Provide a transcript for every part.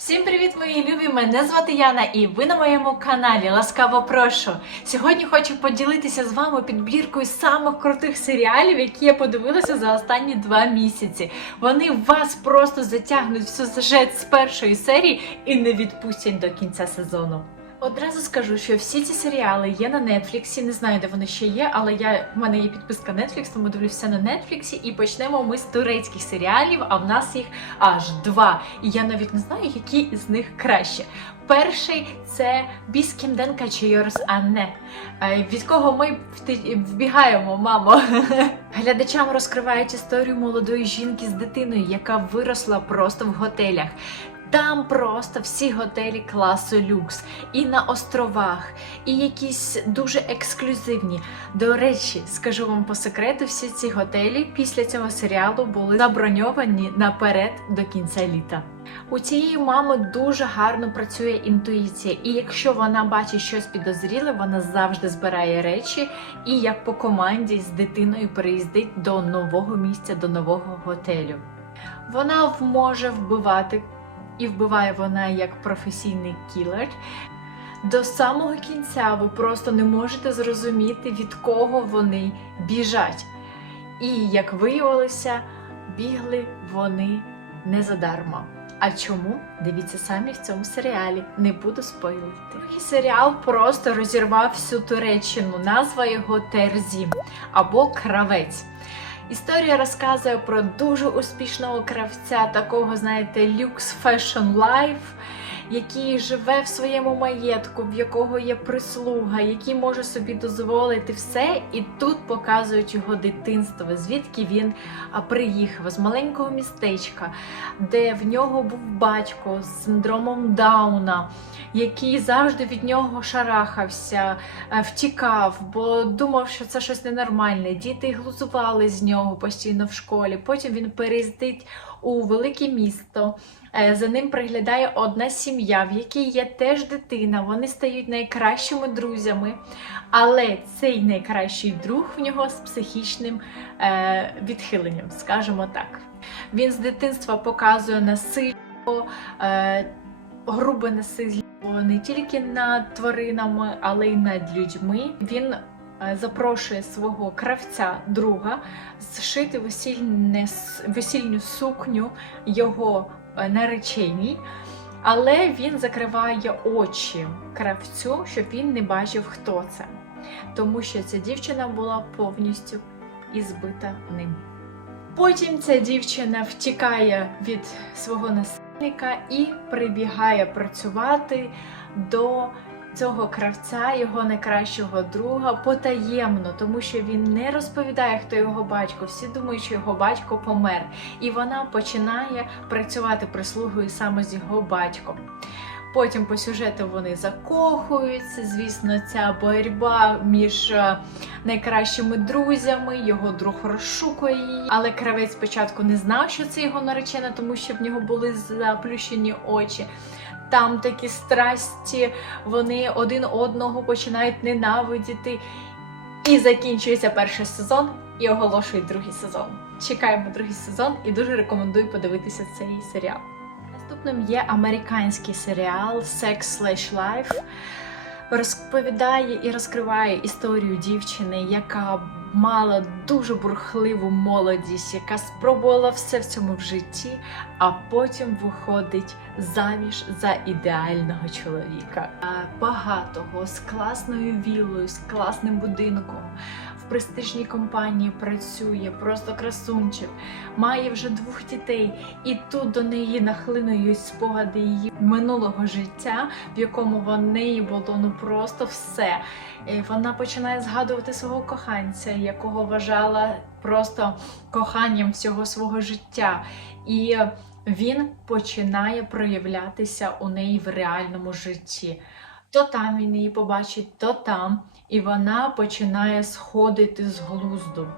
Всім привіт, мої любі! Мене звати Яна, і ви на моєму каналі. Ласкаво прошу. Сьогодні хочу поділитися з вами підбіркою самих крутих серіалів, які я подивилася за останні два місяці. Вони вас просто затягнуть в сюжет з першої серії і не відпустять до кінця сезону. Одразу скажу, що всі ці серіали є на Нетфліксі. Не знаю, де вони ще є, але я в мене є підписка Netflix, тому дивлюся на Нетфліксі. І почнемо ми з турецьких серіалів. А в нас їх аж два. І я навіть не знаю, які з них краще. Перший це Біскімден Качайорс Анне, е, від кого ми вбігаємо, мамо. Глядачам розкривають історію молодої жінки з дитиною, яка виросла просто в готелях. Там просто всі готелі класу люкс, і на островах, і якісь дуже ексклюзивні. До речі, скажу вам по секрету, всі ці готелі після цього серіалу були заброньовані наперед до кінця літа. У цієї мами дуже гарно працює інтуїція, і якщо вона бачить щось підозріле, вона завжди збирає речі і як по команді з дитиною переїздить до нового місця, до нового готелю. Вона може вбивати, і вбиває вона як професійний кілер. До самого кінця ви просто не можете зрозуміти, від кого вони біжать. І як виявилося, бігли вони не задарма. А чому? Дивіться самі в цьому серіалі. Не буду спойлити. Другий серіал просто розірвав всю Туреччину. Назва його Терзі або Кравець. Історія розказує про дуже успішного кравця, такого, знаєте, люкс фешн лайф, який живе в своєму маєтку, в якого є прислуга, який може собі дозволити все. І тут показують його дитинство, звідки він приїхав з маленького містечка, де в нього був батько з синдромом Дауна, який завжди від нього шарахався, е, втікав, бо думав, що це щось ненормальне. Діти глузували з нього постійно в школі. Потім він переїздить у велике місто. Е, За ним приглядає одна сім'я, в якій є теж дитина. Вони стають найкращими друзями. Але цей найкращий друг в нього з психічним е, відхиленням, скажімо так. Він з дитинства показує насильство, е, грубе насильство не тільки над тваринами, але й над людьми. Він запрошує свого кравця друга зшити весільне, весільню сукню його е, нареченій, але він закриває очі кравцю, щоб він не бачив, хто це. Тому що ця дівчина була повністю ізбита ним. Потім ця дівчина втікає від свого насильника і прибігає працювати до цього кравця, його найкращого друга, потаємно, тому що він не розповідає, хто його батько. Всі думають, що його батько помер. І вона починає працювати прислугою саме з його батьком. Потім по сюжету вони закохуються. Звісно, ця боротьба між е, найкращими друзями, його друг розшукує її. Але кравець спочатку не знав, що це його наречена, тому що в нього були заплющені очі. Там такі страсті, вони один одного починають ненавидіти. І закінчується перший сезон і оголошують другий сезон. Чекаємо другий сезон і дуже рекомендую подивитися цей серіал. Наступним є американський серіал Sex Slash Life. Розповідає і розкриває історію дівчини, яка мала дуже бурхливу молодість, яка спробувала все в цьому в житті, а потім виходить заміж за ідеального чоловіка. Багатого з класною вілою, з класним будинком. Престижній компанії працює, просто красунчик, має вже двох дітей, і тут до неї нахлинують спогади її минулого життя, в якому в неї було ну просто все. І вона починає згадувати свого коханця, якого вважала просто коханням всього свого життя. І він починає проявлятися у неї в реальному житті. То там він її побачить, то там, і вона починає сходити з глузду.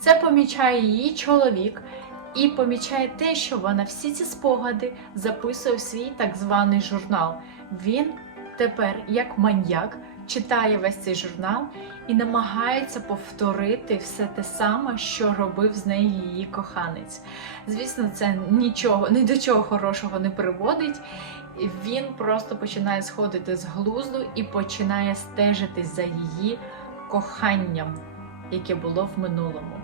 Це помічає її чоловік і помічає те, що вона всі ці спогади записує в свій так званий журнал. Він тепер, як маньяк, читає весь цей журнал і намагається повторити все те саме, що робив з нею її коханець. Звісно, це нічого ні до чого хорошого не приводить. Він просто починає сходити з глузду і починає стежити за її коханням, яке було в минулому.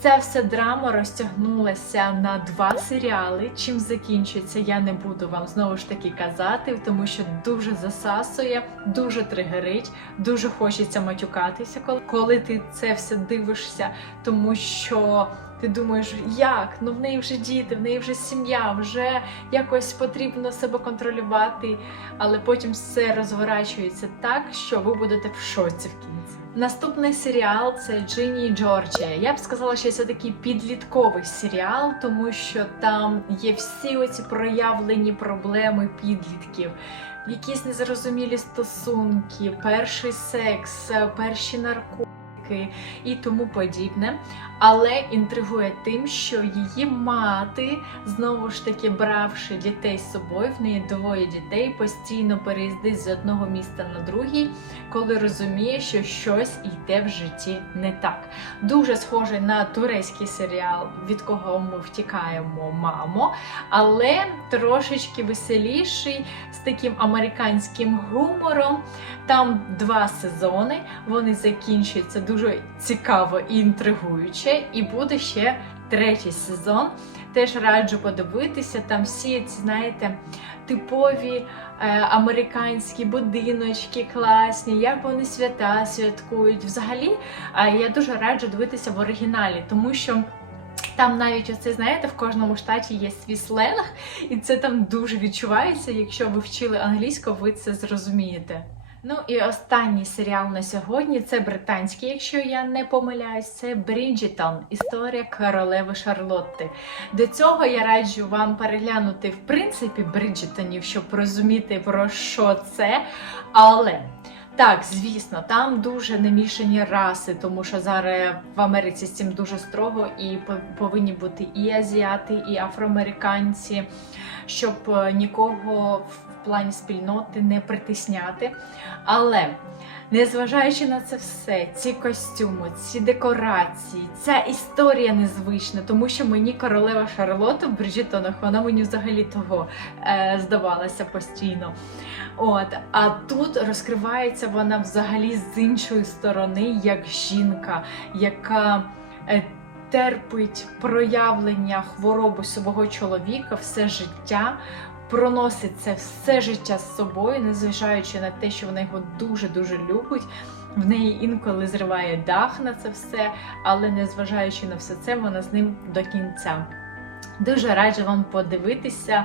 Ця вся драма розтягнулася на два серіали. Чим закінчується, я не буду вам знову ж таки казати, тому що дуже засасує, дуже тригерить, дуже хочеться матюкатися, коли ти це все дивишся, тому що ти думаєш, як? Ну в неї вже діти, в неї вже сім'я, вже якось потрібно себе контролювати, але потім все розворачується так, що ви будете в шоці в кінці. Наступний серіал це Джині Джорджія. Я б сказала, що це такий підлітковий серіал, тому що там є всі оці проявлені проблеми підлітків. Якісь незрозумілі стосунки, перший секс, перші наркотики і тому подібне. Але інтригує тим, що її мати, знову ж таки, бравши дітей з собою, в неї двоє дітей, постійно переїздить з одного міста на другий, коли розуміє, що щось йде в житті не так. Дуже схожий на турецький серіал, від кого ми втікаємо, мамо, але трошечки веселіший, з таким американським гумором. Там два сезони, вони закінчуються дуже цікаво і інтригуюче. І буде ще третій сезон. Теж раджу подивитися. Там всі знаєте, типові е, американські будиночки класні, як вони свята святкують. Взагалі, е, я дуже раджу дивитися в оригіналі, тому що. Там навіть оце, знаєте, в кожному штаті є свій сленг, і це там дуже відчувається. Якщо ви вчили англійську, ви це зрозумієте. Ну і останній серіал на сьогодні це британський, якщо я не помиляюсь, це Бріджітон, історія королеви Шарлотти. До цього я раджу вам переглянути в принципі Бріджітонів, щоб розуміти про що це. Але так, звісно, там дуже немішані раси, тому що зараз в Америці з цим дуже строго і повинні бути і азіати, і афроамериканці, щоб е, нікого в плані спільноти не притисняти. Але незважаючи на це все, ці костюми, ці декорації, ця історія незвична, тому що мені королева Шарлотта в Бриджитонах, вона мені взагалі того е, здавалася постійно. От, а тут розкривається вона взагалі з іншої сторони, як жінка, яка е, терпить проявлення хвороби свого чоловіка все життя. Проносить це все життя з собою, незважаючи на те, що вона його дуже-дуже любить. В неї інколи зриває дах на це все, але незважаючи на все це, вона з ним до кінця. Дуже раджу вам подивитися.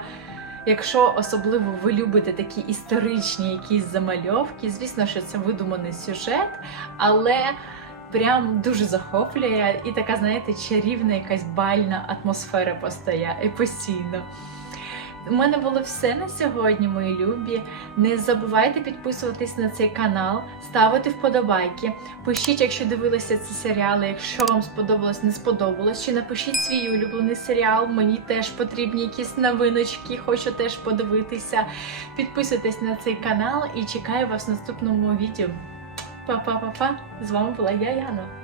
Якщо особливо ви любите такі історичні якісь замальовки, звісно, що це видуманий сюжет, але прям дуже захоплює і така, знаєте, чарівна якась бальна атмосфера постає постійно. У мене було все на сьогодні, мої любі. Не забувайте підписуватись на цей канал, ставити вподобайки. Пишіть, якщо дивилися ці серіали, якщо вам сподобалось, не сподобалось. Чи напишіть свій улюблений серіал. Мені теж потрібні якісь новиночки, хочу теж подивитися. Підписуйтесь на цей канал і чекаю вас в наступному відео. Па-па-па-па! З вами була я, Яна.